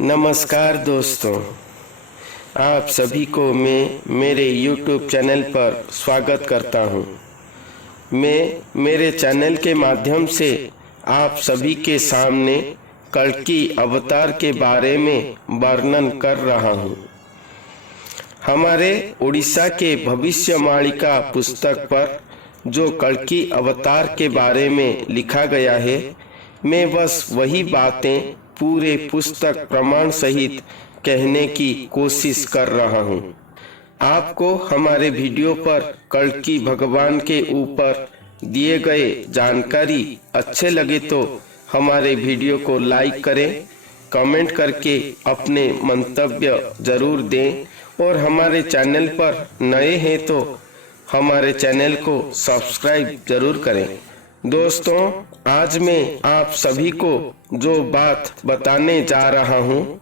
नमस्कार दोस्तों, आप सभी को मैं मेरे YouTube चैनल पर स्वागत करता हूं। मैं मेरे चैनल के माध्यम से आप सभी के सामने कल्कि अवतार के बारे में वर्णन कर रहा हूं। हमारे उड़ीसा के भविष्यवाणिका पुस्तक पर जो कल्कि अवतार के बारे में लिखा गया है, मैं बस वही बातें पूरे पुस्तक प्रमाण सहित कहने की कोशिश कर रहा हूँ। आपको हमारे वीडियो पर कल्कि भगवान के ऊपर दिए गए जानकारी अच्छे लगे तो हमारे वीडियो को लाइक करें, कमेंट करके अपने मंतव्य जरूर दें और हमारे चैनल पर नए हैं तो हमारे चैनल को सब्सक्राइब जरूर करें। दोस्तों, आज मैं आप सभी को जो बात बताने जा रहा हूँ,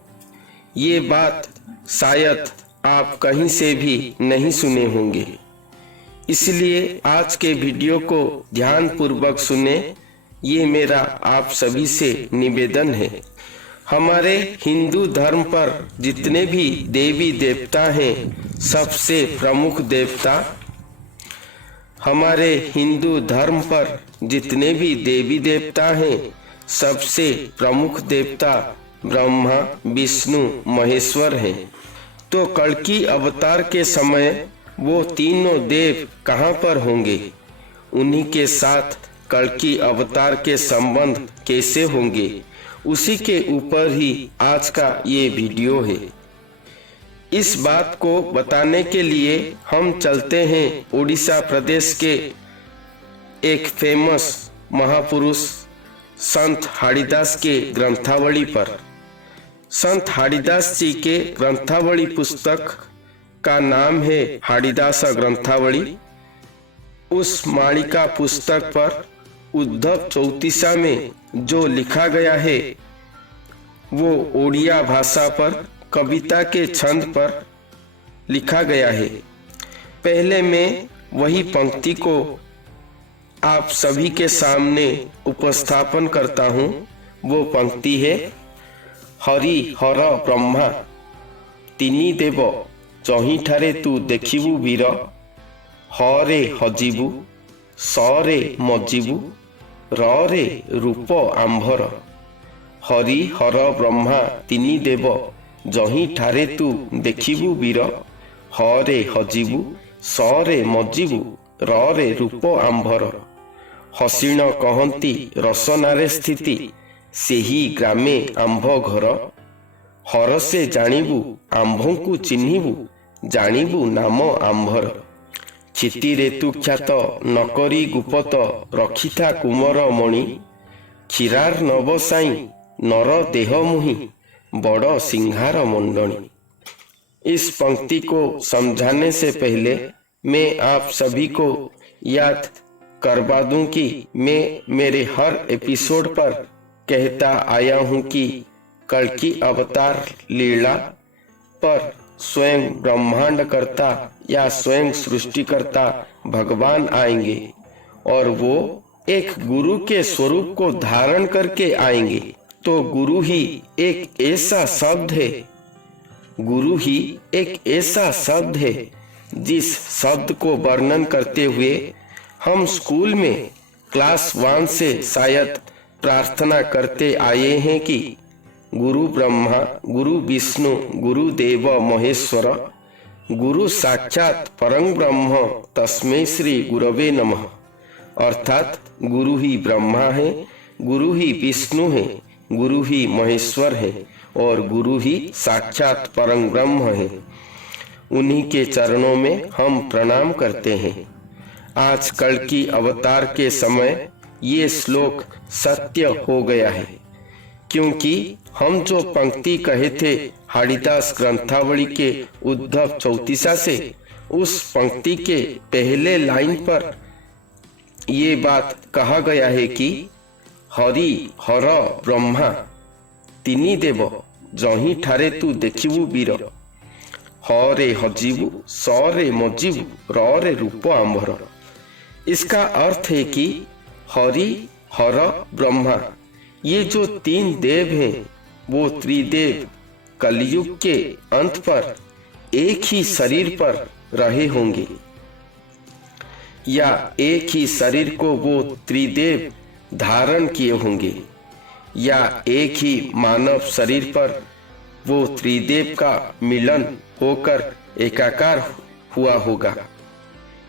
ये बात शायद आप कहीं से भी नहीं सुने होंगे, इसलिए आज के वीडियो को ध्यान पूर्वक सुने, ये मेरा आप सभी से निवेदन है। हमारे हिंदू धर्म पर जितने भी देवी देवता हैं, सबसे प्रमुख देवता हमारे हिंदू धर्म पर जितने भी देवी देवता हैं, सबसे प्रमुख देवता ब्रह्मा, विष्णु, महेश्वर हैं। तो कल्कि अवतार के समय वो तीनों देव कहाँ पर होंगे, उन्हीं के साथ कल्कि अवतार के संबंध कैसे होंगे, उसी के ऊपर ही आज का ये वीडियो है। इस बात को बताने के लिए हम चलते हैं उड़ीसा प्रदेश के एक फेमस महापुरुष संत हाड़ीदास के ग्रंथावली पर। संत हाड़ीदास जी के ग्रंथावली पुस्तक का नाम है हाड़ीदास ग्रंथावली। उस माणिका पुस्तक पर उद्धव चौतीसा में जो लिखा गया है, वो ओडिया भाषा पर कविता के छंद पर लिखा गया है। पहले मैं वही पंक्ति को आप सभी के सामने उपस्थापन करता हूँ। वो पंक्ति है, हरि हर ब्रह्मा तीनी देव जहीं ठारे तू देखिबू वीर, हरे हजिबू सरे मजिबू रे रूप आंभर। हरि हर ब्रह्मा तीनी देव जहीं ठारे तू देखिबू वीर, हरे हजिबू सरे मजिबू रे रूप आंभर। हसीण कहती रसनारे स्थिति, सेही ग्रामे आंभ घर। हरसे जानिबू आंभंकु चिन्हिबू, जानिबू नाम आंभर। क्षितिरे तू ख्यात नकरी गुपत, रखिथा कुमर मणि। क्षीरार नवसाई नर देह मुहि, बड़ सिंहार मंडनी। इस पंक्ति को समझाने से पहले मैं आप सभी को याद करवा दूं कि मैं मेरे हर एपिसोड पर कहता आया हूं कि कल्कि अवतार लीला पर स्वयं ब्रह्मांड करता या स्वयं सृष्टिकर्ता भगवान आएंगे और वो एक गुरु के स्वरूप को धारण करके आएंगे। तो गुरु ही एक ऐसा शब्द है, गुरु ही एक ऐसा शब्द है जिस शब्द को वर्णन करते हुए हम स्कूल में क्लास 1 से शायद प्रार्थना करते आए हैं कि गुरु ब्रह्मा गुरु विष्णु गुरु देव महेश्वर, गुरु साक्षात परं ब्रह्म तस्मै श्री गुरवे नमः। अर्थात गुरु ही ब्रह्मा है, गुरु ही विष्णु है, गुरु ही महेश्वर है और गुरु ही साक्षात परम ब्रह्म है। उन्हीं के चरणों में हम प्रणाम करते हैं। आज कल्कि अवतार के समय ये श्लोक सत्य हो गया है, क्योंकि हम जो पंक्ति कहे थे हाड़ीदास ग्रंथावली के उद्धव चौतीसा से, उस पंक्ति के पहले लाइन पर ये बात कहा गया है कि हरि हर ब्रह्मा तीनी देव जहीं ठारे तू देखिबू वीर, हरे हजिबू सरे मजिबू रे रूप आंभर। इसका अर्थ है कि हरि हर ब्रह्मा, ये जो तीन देव हैं वो त्रिदेव कलयुग के अंत पर एक ही शरीर पर रहे होंगे, या एक ही शरीर को वो त्रिदेव धारण किए होंगे, या एक ही मानव शरीर पर वो त्रिदेव का मिलन होकर एकाकार हुआ होगा,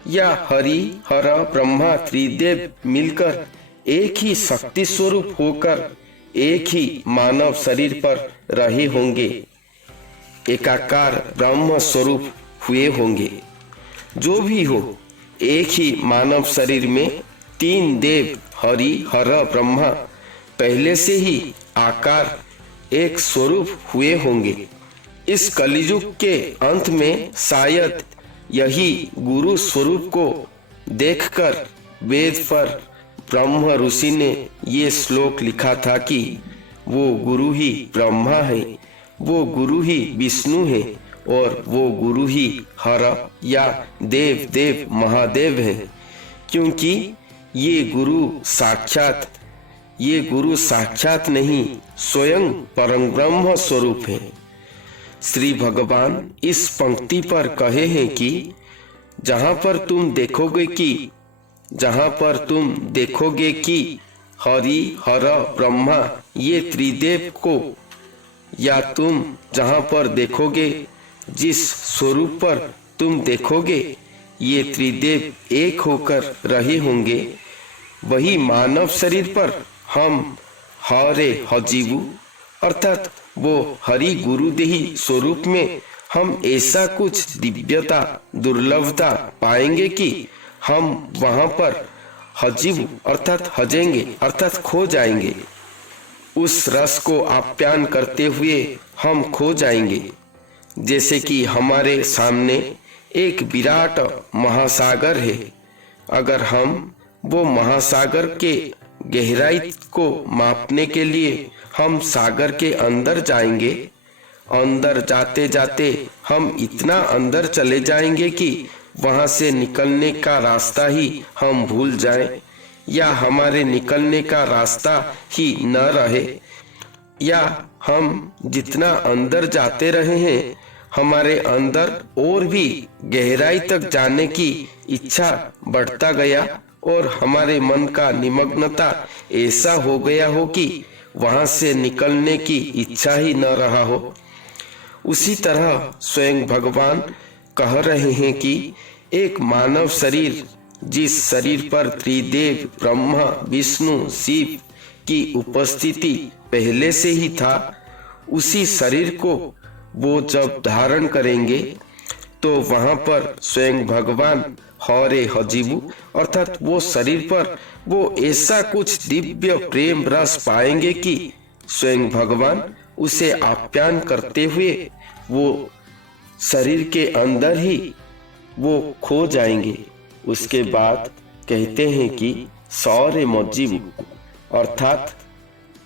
या हरि हर ब्रह्मा त्रिदेव मिलकर एक ही शक्ति स्वरूप होकर एक ही मानव शरीर पर रहे होंगे, एकाकार ब्रह्म स्वरूप हुए होंगे। जो भी हो, एक ही मानव शरीर में तीन देव हरि हर ब्रह्मा पहले से ही आकार एक स्वरूप हुए होंगे। इस कलियुग के अंत में शायद यही गुरु स्वरूप को देखकर वेद पर ब्रह्म ऋषि ने ये श्लोक लिखा था कि वो गुरु ही ब्रह्मा है, वो गुरु ही विष्णु है, और वो गुरु ही हर या देव देव महादेव है, क्योंकि ये गुरु साक्षात नहीं, स्वयं परम ब्रह्म स्वरूप है। श्री भगवान इस पंक्ति पर कहे हैं कि जहाँ पर तुम देखोगे कि हरि हर ब्रह्मा ये त्रिदेव को, या तुम जहाँ पर देखोगे, जिस स्वरूप पर तुम देखोगे ये त्रिदेव एक होकर रहे होंगे, वही मानव शरीर पर हम हरे हजीवु अर्थात वो हरि गुरुदेही स्वरूप में हम ऐसा कुछ दिव्यता दुर्लभता पाएंगे कि हम वहां पर हजीव अर्थात हजेंगे अर्थात खो जाएंगे। उस रस को आप्यान करते हुए हम खो जाएंगे। जैसे कि हमारे सामने एक विराट महासागर है, अगर हम वो महासागर के गहराई को मापने के लिए हम सागर के अंदर जाएंगे, अंदर जाते जाते हम इतना अंदर चले जाएंगे कि वहां से निकलने का रास्ता ही हम भूल जाएं, या हमारे निकलने का रास्ता ही न रहे, या हम जितना अंदर जाते रहे हैं हमारे अंदर और भी गहराई तक जाने की इच्छा बढ़ता गया और हमारे मन का निमग्नता ऐसा हो गया हो कि वहां से निकलने की इच्छा ही न रहा हो। उसी तरह स्वयं भगवान कह रहे हैं कि एक मानव शरीर, जिस शरीर पर त्रिदेव ब्रह्मा विष्णु शिव की उपस्थिति पहले से ही था, उसी शरीर को वो जब धारण करेंगे तो वहां पर स्वयं भगवान हरे हजीवु अर्थात वो शरीर पर वो ऐसा कुछ दिव्य प्रेम रस पाएंगे कि स्वयं भगवान उसे आप्यान करते हुए वो शरीर के अंदर ही वो खो जाएंगे। उसके बाद कहते हैं कि सौर्य मजीव अर्थात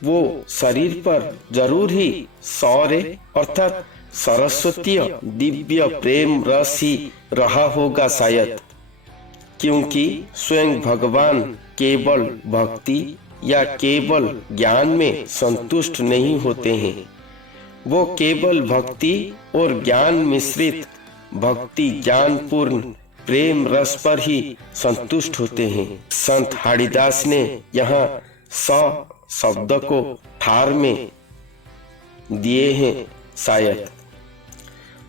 वो शरीर पर जरूर ही सौर्य अर्थात सरस्वतीय दिव्य प्रेम रस ही रहा होगा शायद, क्योंकि स्वयं भगवान केवल भक्ति या केवल ज्ञान में संतुष्ट नहीं होते हैं, वो केवल भक्ति और ज्ञान मिश्रित भक्ति ज्ञानपूर्ण प्रेम रस पर ही संतुष्ट होते हैं। संत हरिदास ने यहाँ स शब्द को ठार में दिए हैं शायद,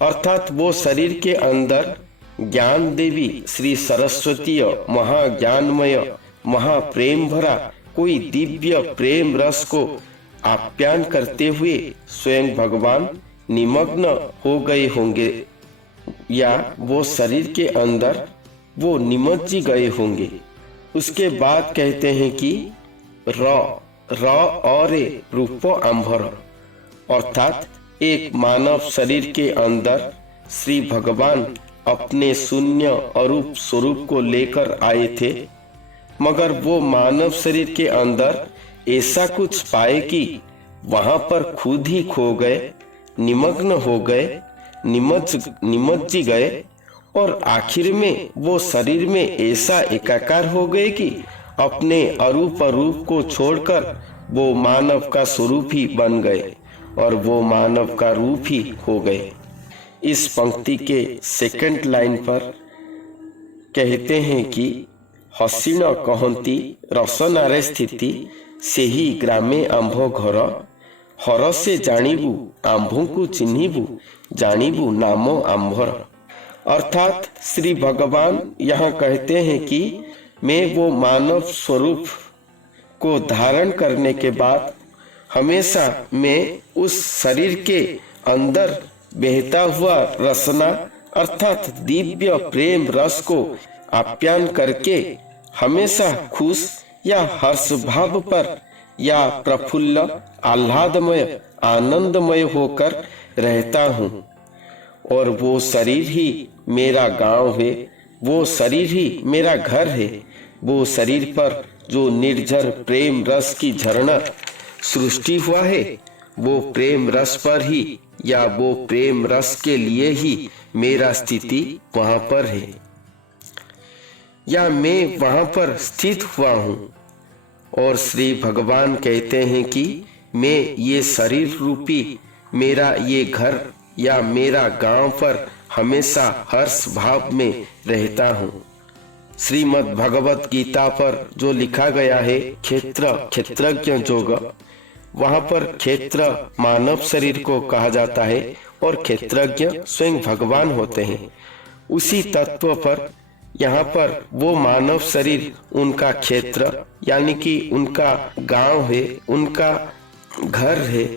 अर्थात वो शरीर के अंदर ज्ञान देवी श्री सरस्वतीय महाज्ञानमय महाप्रेम भरा कोई दिव्य प्रेम रस को आप्यान करते हुए स्वयं भगवान निमग्न हो गए होंगे, या वो शरीर के अंदर वो निमज्ज गए होंगे। उसके बाद कहते हैं कि र और रूप आंभर अर्थात एक मानव शरीर के अंदर श्री भगवान अपने शून्य अरूप स्वरूप को लेकर आए थे, मगर वो मानव शरीर के अंदर ऐसा कुछ पाए कि वहां पर खुद ही खो गए, निमग्न हो गए, निमज्ज गए, और आखिर में वो शरीर में ऐसा एकाकार हो गए कि अपने अरूप रूप को छोड़कर वो मानव का स्वरूप ही बन गए और वो मानव का रूप ही हो गए। इस पंक्ति के सेकंड लाइन पर कहते हैं कि हसीन कहती रसनारे स्थिति सेही ग्रामे आंभ घर हर से जानिबू आंभू को चिन्हिबू जानिबू नाम आंभर। अर्थात श्री भगवान यहाँ कहते हैं कि मैं वो मानव स्वरूप को धारण करने के बाद हमेशा मैं उस शरीर के अंदर बहता हुआ रसना अर्थात दिव्य प्रेम रस को आप्यान करके हमेशा खुश या हर्ष भाव पर या प्रफुल्ल आह्लादमय आनंदमय होकर रहता हूँ। और वो शरीर ही मेरा गांव है, वो शरीर ही मेरा घर है। वो शरीर पर जो निर्झर प्रेम रस की झरना सृष्टि हुआ है, वो प्रेम रस पर ही या वो प्रेम रस के लिए ही मेरा स्थिति वहां पर है या मैं वहां पर स्थित हुआ हूँ। और श्री भगवान कहते हैं कि मैं ये शरीर रूपी मेरा ये घर या मेरा गांव पर हमेशा हर्ष भाव में रहता हूँ। श्रीमद् भगवत गीता पर जो लिखा गया है क्षेत्रज्ञ योग, वहां पर क्षेत्र मानव शरीर को कहा जाता है और क्षेत्रज्ञ स्वयं भगवान होते हैं। उसी तत्व पर यहाँ पर वो मानव शरीर उनका क्षेत्र यानी कि उनका गांव है, उनका घर है,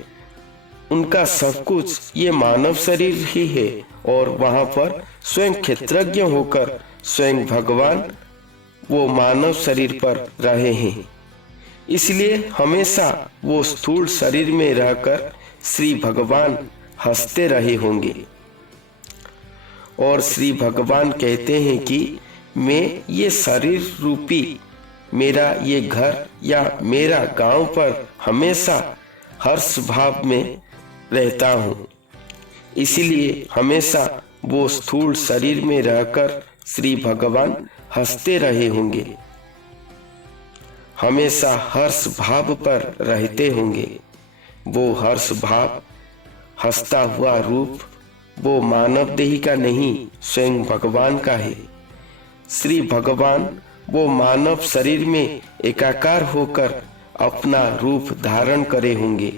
उनका सब कुछ ये मानव शरीर ही है। और वहां पर स्वयं क्षेत्रज्ञ होकर स्वयं भगवान वो मानव शरीर पर रहे हैं। इसलिए हमेशा वो स्थूल शरीर में रहकर श्री भगवान हंसते रहे होंगे। और श्री भगवान कहते हैं कि मैं ये शरीर रूपी मेरा ये घर या मेरा गांव पर हमेशा हर्ष भाव में रहता हूँ। इसलिए हमेशा वो स्थूल शरीर में रहकर श्री भगवान हंसते रहे होंगे, हमेशा हर्ष भाव पर रहते होंगे। वो हर्ष भाव हंसता हुआ रूप वो मानव देही का नहीं, स्वयं भगवान का है। श्री भगवान वो मानव शरीर में एकाकार होकर अपना रूप धारण करे होंगे।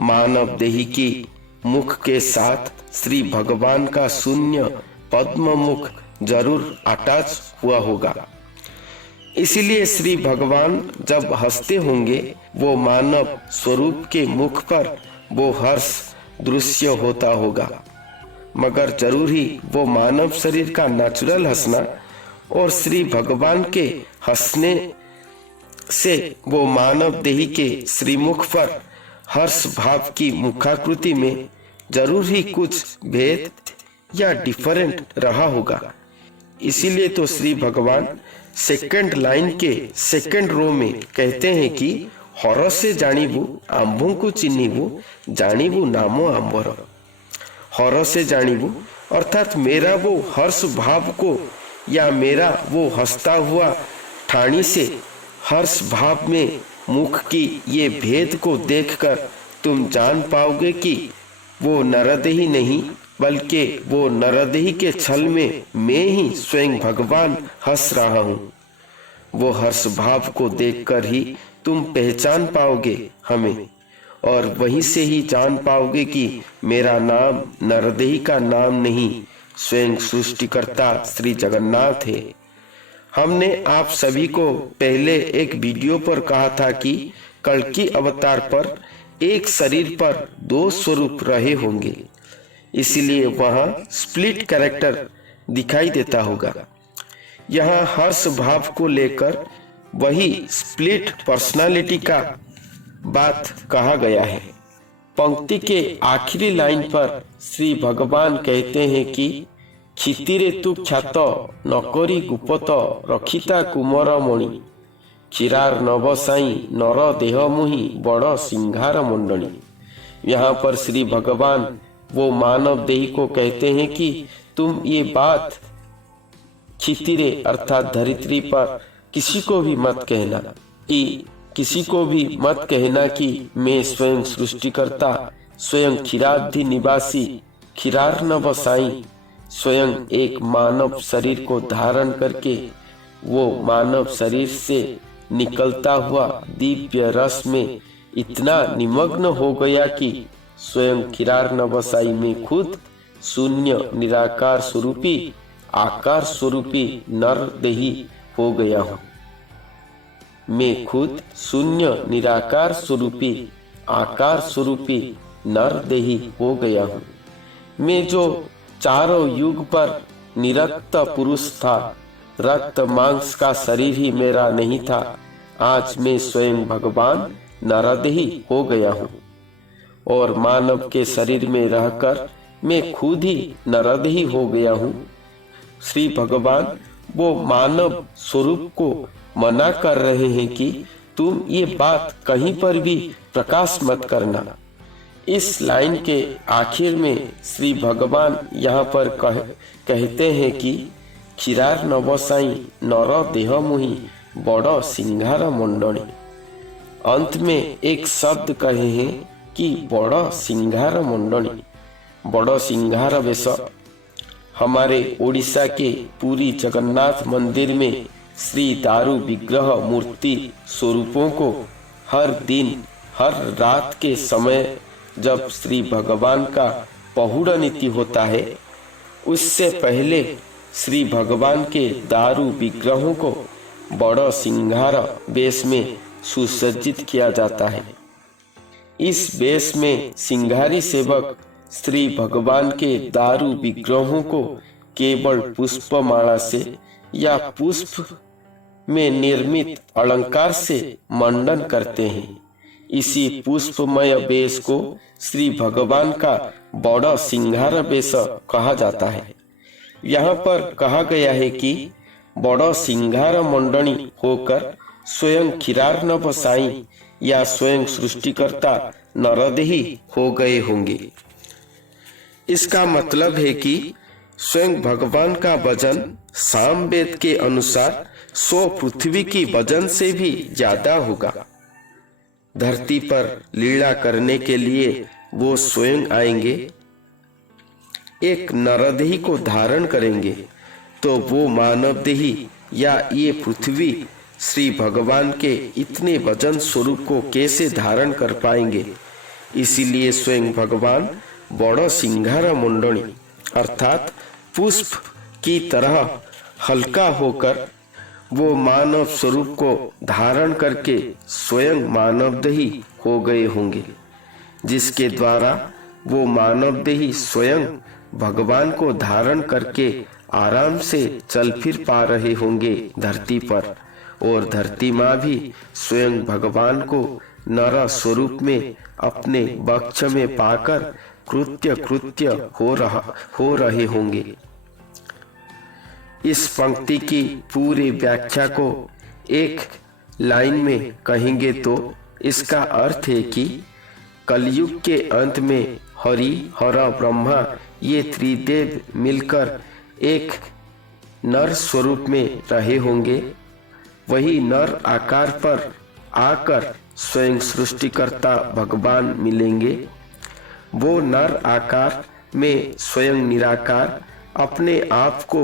मानव देही की मुख के साथ श्री भगवान का शून्य पद्म मुख जरूर अटैच हुआ होगा। इसीलिए श्री भगवान जब हंसते होंगे वो मानव स्वरूप के मुख पर वो हर्ष दृश्य होता होगा। मगर जरूर ही वो मानव शरीर का नेचुरल हंसना और श्री भगवान के हंसने से वो मानव देही के श्रीमुख पर हर्ष भाव की मुखाकृति में जरूर ही कुछ भेद या डिफरेंट रहा होगा। इसीलिए तो श्री भगवान सेकंड लाइन के सेकंड रो में कहते हैं कि हर से जानिबू आंभू को चिन्हिबू जानिबू नामो आंबर। हर से जानिबू अर्थात मेरा वो हर्ष भाव को या मेरा वो हंसता हुआ ठाणी से हर्ष भाव में मुख की ये भेद को देखकर तुम जान पाओगे कि वो नरदेही नहीं बल्कि वो नरदेही के छल में मैं ही स्वयं भगवान हंस रहा हूँ। वो हर्ष भाव को देखकर ही तुम पहचान पाओगे हमें और वहीं से ही जान पाओगे कि मेरा नाम नरदेही का नाम नहीं, स्वयं सृष्टिकर्ता श्री जगन्नाथ है। हमने आप सभी को पहले एक वीडियो पर कहा था कि कल्कि अवतार पर एक शरीर पर दो स्वरूप रहे होंगे, इसलिए वहां स्प्लिट कैरेक्टर दिखाई देता होगा। यहाँ हर्ष भाव को लेकर वही स्प्लिट पर्सनालिटी का बात कहा गया है। पंक्ति के आखिरी लाइन पर श्री भगवान कहते हैं कि क्षितिरे तु ख्यात नकरी गुपत रखिता कुमर मणि क्षीरार नवसाई नर देह मुहि बड़ सिंहार मंडनी। यहाँ पर श्री भगवान वो मानव देही को कहते हैं कि तुम ये बात क्षितिरे अर्थात धरित्री पर किसी को भी मत कहना कि मैं स्वयं सृष्टिकर्ता स्वयं क्षीराब्धि निवासी क्षीरार्णव साईं स्वयं एक मानव शरीर को धारण करके वो मानव शरीर से निकलता हुआ दिव्य रस में इतना निमग्न हो गया कि स्वयं क्षीरार्णव साईं में खुद शून्य निराकार स्वरूपी आकार स्वरूपी नरदेही हो गया हूँ। मैं खुद शून्य निराकार स्वरूपी आकार स्वरूपी नरदेही हो गया हूँ। मैं जो चारों युग पर निरक्त पुरुष था, रक्त मांस का शरीर ही मेरा नहीं था, आज मैं स्वयं भगवान नरदेही हो गया हूँ और मानव के शरीर में रहकर मैं खुद ही नरदेही हो गया हूँ। श्री भगवान वो मानव स्वरूप को मना कर रहे हैं कि तुम ये बात कहीं पर भी प्रकाश मत करना। इस लाइन के आखिर में श्री भगवान यहाँ पर कहते हैं कि क्षीरार्णव साईं नर देह मुहि बड़ सिंहार मंडणी। अंत में एक शब्द कहे हैं कि बड़ सिंहार मंडणी, बड़ सिंहार वेश। हमारे उड़ीसा के पुरी जगन्नाथ मंदिर में श्री दारू विग्रह मूर्ति स्वरूपों को हर दिन हर रात के समय जब श्री भगवान का पहुड़ नीति होता है, उससे पहले श्री भगवान के दारू विग्रहों को बड़ सिंहार वेश में सुसज्जित किया जाता है। इस वेश में सिंगारी सेवक श्री भगवान के दारू विग्रहों को केवल पुष्पमाला से या पुष्प में निर्मित अलंकार से मंडन करते हैं। इसी पुष्पमय वेश को श्री भगवान का बड़ा सिंहार वेश कहा जाता है। यहाँ पर कहा गया है कि बड़ा सिंहार मंडनी होकर स्वयं क्षीरार्णव साईं या स्वयं सृष्टिकर्ता नरदेही हो गए होंगे। इसका मतलब है कि स्वयं भगवान का वजन सामवेद के अनुसार 100 पृथ्वी की वजन से भी ज्यादा होगा। धरती पर लीला करने के लिए वो स्वयं आएंगे, एक नरदेही को धारण करेंगे, तो वो मानव देही या ये पृथ्वी श्री भगवान के इतने वजन स्वरूप को कैसे धारण कर पाएंगे। इसीलिए स्वयं भगवान बड़ सिंहार मंडनी अर्थात पुष्प की तरह हल्का होकर वो मानव स्वरूप को धारण करके स्वयं मानवदेही हो गए होंगे, जिसके द्वारा वो मानवदेही स्वयं भगवान को धारण करके आराम से चल फिर पा रहे होंगे धरती पर, और धरती माँ भी स्वयं भगवान को नर स्वरूप में अपने वक्ष में पाकर कृत्य हो रहे होंगे। इस पंक्ति की पूरी व्याख्या को एक लाइन में कहेंगे तो इसका अर्थ है कि कलयुग के अंत में हरि हर ब्रह्मा ये त्रिदेव मिलकर एक नर स्वरूप में रहे होंगे। वही नर आकार पर आकर स्वयं सृष्टिकर्ता भगवान मिलेंगे। वो नर आकार में स्वयं निराकार अपने आप को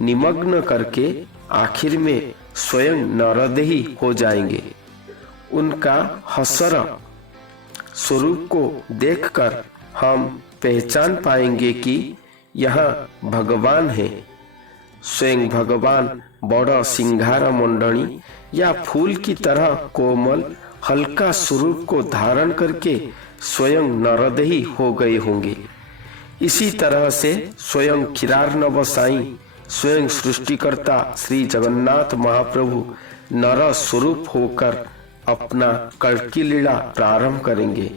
निमग्न करके आखिर में स्वयं नरदेही हो जाएंगे। उनका हसर स्वरूप को देखकर हम पहचान पाएंगे कि यहाँ भगवान है। स्वयं भगवान बड़ा सिंहार मंडनी या फूल की तरह कोमल हल्का स्वरूप को धारण करके स्वयं नरदेही हो गए होंगे। इसी तरह से स्वयं क्षीरार्णव साईं स्वयं सृष्टिकर्ता श्री जगन्नाथ महाप्रभु नर स्वरूप होकर अपना कल्की लीला प्रारंभ करेंगे,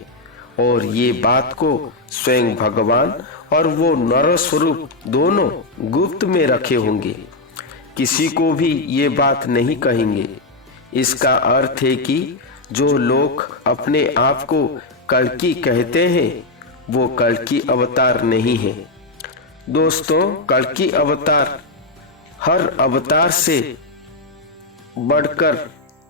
और ये बात को स्वयं भगवान और वो नर स्वरूप दोनों गुप्त में रखे होंगे, किसी को भी ये बात नहीं कहेंगे। इसका अर्थ है कि जो लोग अपने आप को कल्की कहते हैं वो कल्की अवतार नहीं है। दोस्तों, कल्की अवतार हर अवतार से बढ़कर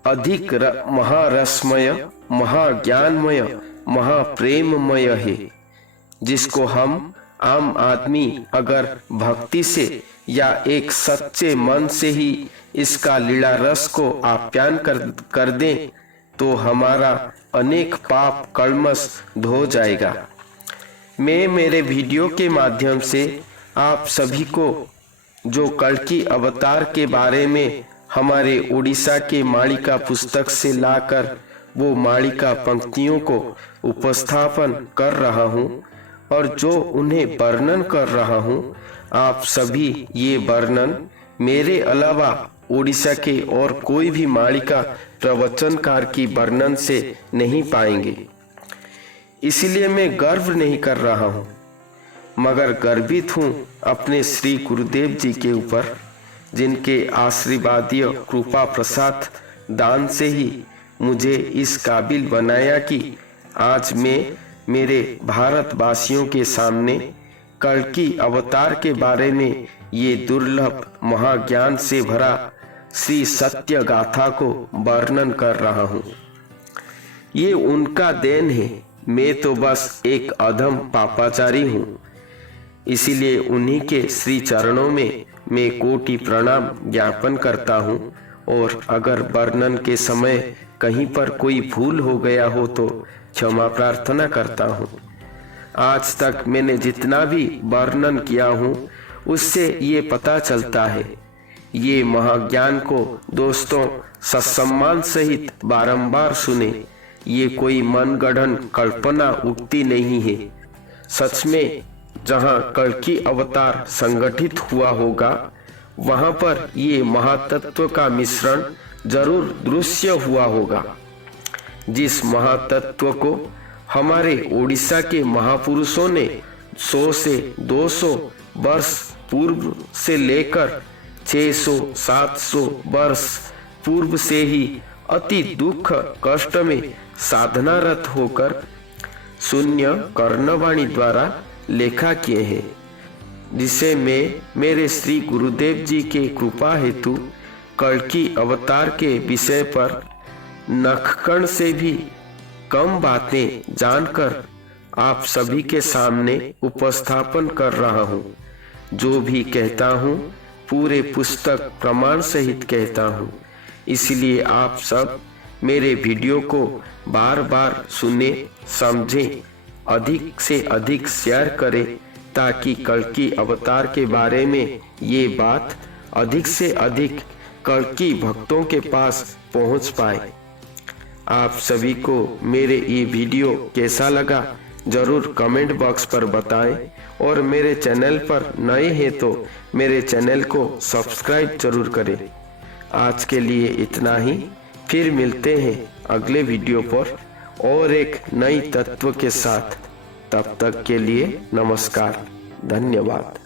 अधिक महारसमय महाज्ञानमय महाप्रेममय है, जिसको हम आम आदमी अगर भक्ति से या एक सच्चे मन से ही इसका लीला रस को आप्यायन कर दें तो हमारा अनेक पाप कलमश धो जाएगा। मैं मेरे वीडियो के माध्यम से आप सभी को जो कल्कि अवतार के बारे में हमारे उड़ीसा के मालिका पुस्तक से लाकर वो मालिका पंक्तियों को उपस्थापन कर रहा हूँ और जो उन्हें वर्णन कर रहा हूँ, आप सभी ये वर्णन मेरे अलावा उड़ीसा के और कोई भी मालिका प्रवचनकार की वर्णन से नहीं पाएंगे। इसलिए मैं गर्व नहीं कर रहा हूँ, मगर गर्वित हूँ अपने श्री गुरुदेव जी के ऊपर, जिनके आशीर्वादीय कृपा प्रसाद दान से ही मुझे इस काबिल बनाया कि आज मैं मेरे भारतवासियों के सामने कल्कि अवतार के बारे में ये दुर्लभ महाज्ञान से भरा श्री सत्य गाथा को वर्णन कर रहा हूँ। ये उनका देन है, मैं तो बस एक अधम पापाचारी हूँ। इसीलिए उन्हीं के श्री चरणों में मैं कोटि प्रणाम ज्ञापन करता हूँ और अगर वर्णन के समय कहीं पर कोई भूल हो गया हो तो क्षमा प्रार्थना करता हूँ। आज तक मैंने जितना भी वर्णन किया हूँ उससे ये पता चलता है, ये महाज्ञान को दोस्तों सत्सम्मान सहित बारंबार सुने। ये कोई मनगढ़ंत कल्पना उक्ति नहीं है। सच में जहाँ कल्कि अवतार संगठित हुआ होगा वहाँ पर ये महातत्व का मिश्रण जरूर दृश्य हुआ होगा। जिस महातत्व को हमारे उड़ीसा के महापुरुषों ने 100 से 200 वर्ष पूर्व से लेकर 600-700 वर्ष पूर्व से ही अति दुख कष्ट में साधनारत होकर शून्य कर्णवाणी द्वारा लेखा किए हैं, जिसे मैं मेरे श्री गुरुदेव जी के कृपा हेतु कल्कि अवतार के विषय पर नखकण से भी कम बातें जानकर आप सभी के सामने उपस्थापन कर रहा हूँ। जो भी कहता हूँ पूरे पुस्तक प्रमाण सहित कहता हूँ। इसलिए आप सब मेरे वीडियो को बार बार सुने, समझें, अधिक से अधिक शेयर करें ताकि कल्कि अवतार के बारे में ये बात अधिक से अधिक कल्कि भक्तों के पास पहुंच पाए। आप सभी को मेरे ये वीडियो कैसा लगा जरूर कमेंट बॉक्स पर बताएं और मेरे चैनल पर नए हैं तो मेरे चैनल को सब्सक्राइब जरूर करें। आज के लिए इतना ही, फिर मिलते हैं अगले वीडियो पर और एक नई तत्व के साथ। तब तक के लिए नमस्कार, धन्यवाद।